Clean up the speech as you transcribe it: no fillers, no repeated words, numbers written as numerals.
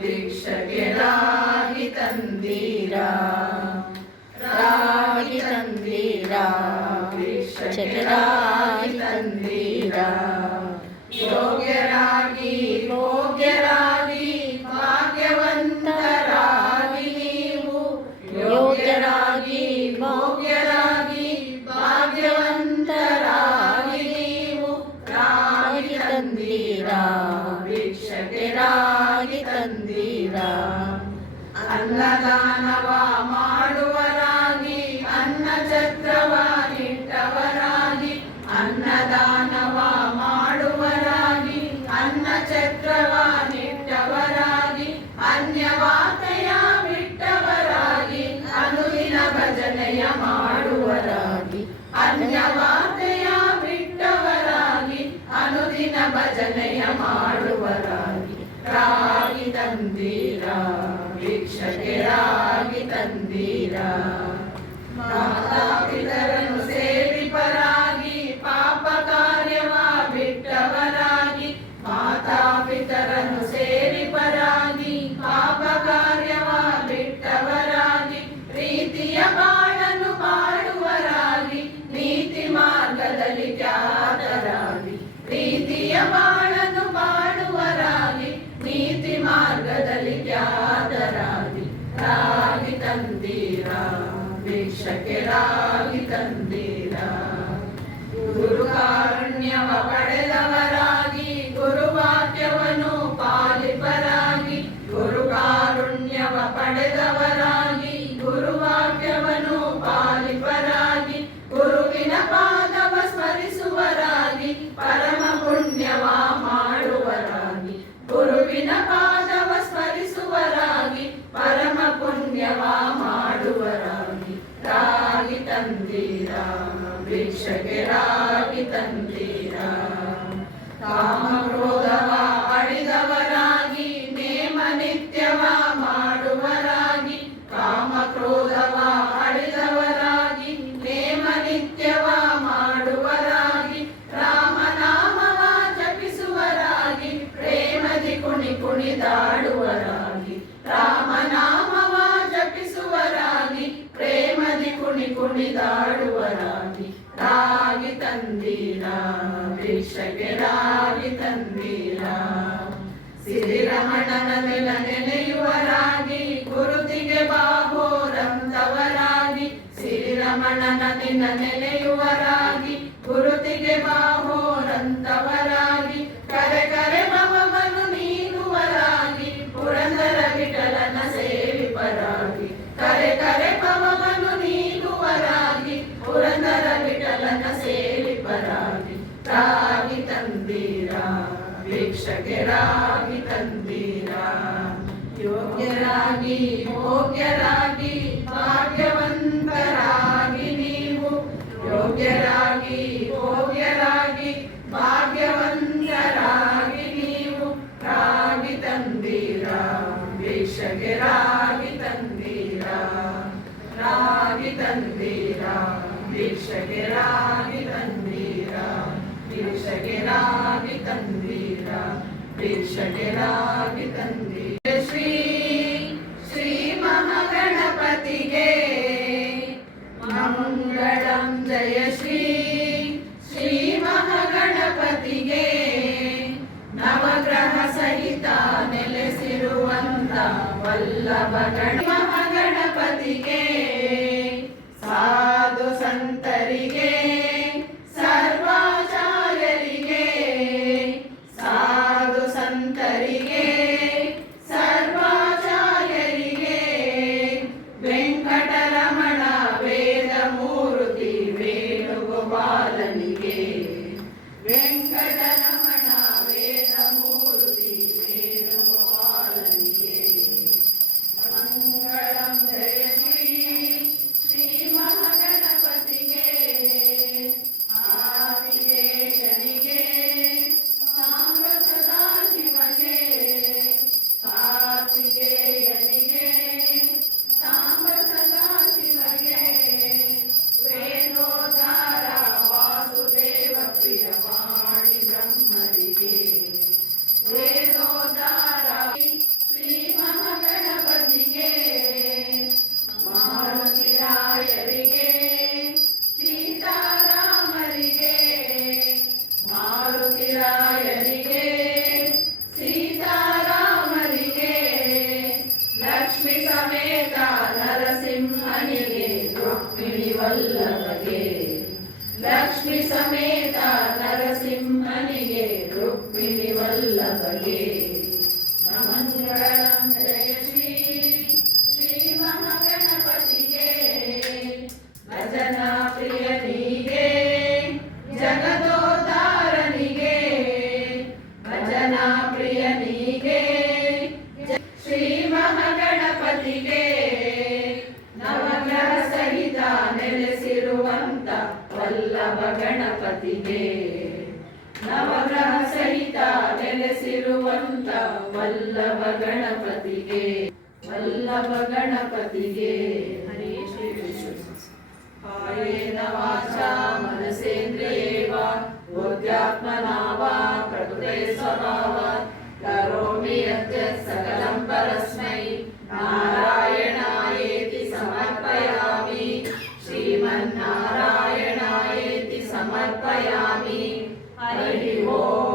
ಭಿಕ್ಷಕ್ಕೆ ರಾಗಿ ತಂದೀರಾ, ರಾಗಿ ತಂದೀರಾ, ಭಿಕ್ಷಕ್ಕೆ ರಾಗಿ ತಂದೀರಾ. ಯೋಗ್ಯರಾಗಿ ಭೋಗ್ಯರಾಗಿ ಭಾಗ್ಯವಂತರಾಗಿ ನೀವು, ಯೋಗ್ಯರಾಗಿ ಭೋಗ್ಯರಾಗಿ ಭಾಗ್ಯವಂತರಾಗಿ ನೀವು. ರಾಗಿ ತಂದೀರಾ, ಭಿಕ್ಷಕ್ಕೆ ರಾಗಿ ತಂದೀರಾ. ಅನ್ನದಾನವ ಮಾಡುವರಾಗಿ, ಅನ್ನ ಛತ್ರವ ಇಟ್ಟವರಾಗಿ, ಅನ್ನದಾನವ ಮಾಡುವರಾಗಿ, ಅನ್ನ ಛತ್ರವ ಇಟ್ಟವರಾಗಿ, ಅನ್ಯವಾತೆಯ ಬಿಟ್ಟವರಾಗಿ, ಅನುದಿನ ಭಜನೆಯ ಮಾಡುವರಾಗಿ, ಅನ್ಯವಾತೆಯ ಬಿಟ್ಟವರಾಗಿ, ಅನುದಿನ ಭಜನೆಯ ಮಾಡುವರಾಗಿ. ರಾಗಿ ತಂದೀರಾ, ಭಿಕ್ಷಕ್ಕೆ ರಾಗಿ ತಂದೀರಾ. ಮಾತಾಪಿತರನ್ನು ಸೇವಿಪರಾಗಿ, ಪಾಪ ಕಾರ್ಯವ ಬಿಟ್ಟವರಾಗಿ, ಮಾತಾಪಿತರನ್ನು ಸೇವಿಪರಾಗಿ, ಪಾಪ ಕಾರ್ಯವ ಬಿಟ್ಟವರಾಗಿ, ಪ್ರೀತಿಯ ಬಾಳನ್ನು ಬಾಳುವರಾಗಿ, ನೀತಿ ಮಾರ್ಗದಲ್ಲಿ ಖ್ಯಾತರಾಗಿ, ಪ್ರೀತಿಯ ಬಾಳನ್ನು ಬಾಳುವರಾಗಿ, ನೀತಿ ಮಾರ್ಗದಲ್ಲಿ ಖ್ಯಾತರಾಗಿ. ರಾಗಿ ತಂದೀರಾ, ಭಿಕ್ಷಕ್ಕೆ ರಾಗಿ ತಂದೀರಾ. ಗುರುಕಾರುಣ್ಯವ ಪಡೆದವರಾಗಿ, ಗುರುವಾಕ್ಯವನ್ನು ಪಾಲಿಪರಾಗಿ, ಗುರುಕಾರುಣ್ಯವ ಪಡೆದವರಾಗಿ, ಗುರುವಾಕ್ಯವನ್ನು ಪಾಲಿಪರಾಗಿ, ಗುರುವಿನ ಪಾದವ ಸ್ಮರಿಸುವರಾಗಿ, ಪರಮ ಪುಣ್ಯವ ಮಾಡುವರಾಗಿ, ಗುರುವಿನ ಪಾದವ ಸ್ಮರಿಸುವರಾಗಿ, ಪರಮ ಪುಣ್ಯವ ಮಾಡುವರಾಗಿ. ರಾಗಿ ತಂದೀರಾ, ಭಿಕ್ಷಕ್ಕೆ ರಾಗಿ ತಂದೀರಾ. ಕಾಮಕ್ರೋಧವ ಅಳಿದವರಾಗಿ, ನೇಮ ನಿತ್ಯವ ಮಾಡುವರಾಗಿ, ಕಾಮಕ್ರೋಧವ ಅಳಿದವರಾಗಿ, ನೇಮ ನಿತ್ಯವ ಮಾಡುವರಾಗಿ, ರಾಮನಾಮವ ಜಪಿಸುವರಾಗಿ, ಪ್ರೇಮದಿ ಕುಣಿ ಕುಣಿದಾಡುವರಾಗಿ, ರಾಮನಾಮವ ಜಪಿಸುವರಾಗಿ, ಪ್ರೇಮದಿ ಕುಣಿ ಕುಣಿದಾಡುವರಾಗಿ. ರಾಗಿ ತಂದೀರಾ, ಭಿಕ್ಷಕ್ಕೆ ರಾಗಿ ತಂದೀರಾ. ಸಿರಿರಮಣನ ನೆಲ ನೆನೆಯುವರಾಗಿ, ಗುರುತಿಗೆ ಬಾಹೋರಂತವರಾಗಿ, ಸಿರಿರಮಣನ ನೆಲ ನೆನೆಯುವರಾಗಿ, ಗುರುತಿಗೆ ಬಾಹೋರಂತವರಾಗಿ, ಕರೆ ಕರೆ ಭವವನ್ನು ನೀಡುವರಾಗಿ, ಪುರಂದರ ವಿಠಲನ ಸೇವಿಪರಾಗಿ, ಕರೆ ಕರೆ ಭವವನ್ನು ನೀಡುವರಾಗಿ, ಪುರಂದರ ವಿಠಲನ ಸೇವಿಪರಾಗಿ. ರಾಗಿ ತಂದೀರಾ, ಭಿಕ್ಷಕ್ಕೆ ರಾಗಿ ತಂದೀರಾ. ಯೋಗ್ಯರಾಗಿ ಭೋಗ್ಯರಾಗಿ ಭಾಗ್ಯವಂತರಾಗಿ ನೀವು, ಯೋಗ್ಯರಾಗಿ ಭೋಗ್ಯರಾಗಿ ಭಾಗ್ಯವಂತರಾಗಿ ನೀವು. ರಾಗಿ ತಂದೀರಾ, ಭಿಕ್ಷಕ್ಕೆ ರಾಗಿ ತಂದೀರಾ. ರಾಗಿ ತಂದೀರಾ, ಭಿಕ್ಷಕ್ಕೆ ರಾಗಿ ತಂದೀರಾ. ಭಿಕ್ಷಕ್ಕೆ ರಾಗಿ ತಂದೀರಾ, ಭಿಕ್ಷಕ್ಕೆ ರಾಗಿ ತಂದೀರಾ. ಶ್ರೀ ಶ್ರೀ ಮಹಾಗಣಪತಿಗೆ ಮಂಗಳಂ. ಜಯ ಶ್ರೀ ಶ್ರೀ ಮಹಾಗಣಪತಿಗೆ. ನವಗ್ರಹ ಸಹಿತ ನೆಲೆಸಿರುವಂತ ವಲ್ಲಭ ಮಹಾಗಣಪತಿಗೆ, ಸಾಧು ಸಂತರಿಗೆ ಸರ್ವಾಚಾರ್ಯರಿಗೆ, ಸಾಧು ಸಂತರಿಗೆ ಸರ್ವಾಚಾರ್ಯರಿಗೆ, ವೆಂಕಟರಮಣ ವೇದಮೂರ್ತಿ ವೇಣುಗೋಪಾಲನಿಗೆ, ವೆಂಕಟರಮಣ ವೇದಮೂರ್ತಿ ವೇಣುಗೋಪಾಲನಿಗೆ. ಮಂಗಳಂ. ಜಯ ಶ್ರೀ ಶ್ರೀ ಮಹಾಗಣಪತಿಗೆ. ಆದಿಕೇಶನಿಗೆ, ಸಾಂಬ ಸದಾಶಿವಗೆ, ಗಣಪತಿಗೆ ನವಗ್ರಹ ಸಹಿತ ನೆಲೆಸಿರುವಂತ ವಲ್ಲಭ ಗಣಪತಿಗೆ ವಲ್ಲಭ ಗಣಪತಿಗೆ ಹರೇ ಶ್ರೀ ಕೃಷ್ಣ ಕಾಯೇನ ವಾಚಾ ಮನಸೇಂದ್ರಿಯೇವ ಬುದ್ಧ್ಯಾತ್ಮನಾ ವಾ ಪ್ರಕೃತೆ ಸ್ವಭಾವಾತ್ ಕರೋಮಿ ಯದ್ಯತ್ ಸಕಲಂ ಪರಸ್ಮೈ ನಾರಾಯಣಾಯೇತಿ ಸಮರ್ಪಯಾಮಿ ಶ್ರೀಮನ್ನಾರಾಯಣಾಯೇತಿ ಸಮರ್ಪಯಾಮಿ ಹರಿ ಓಂ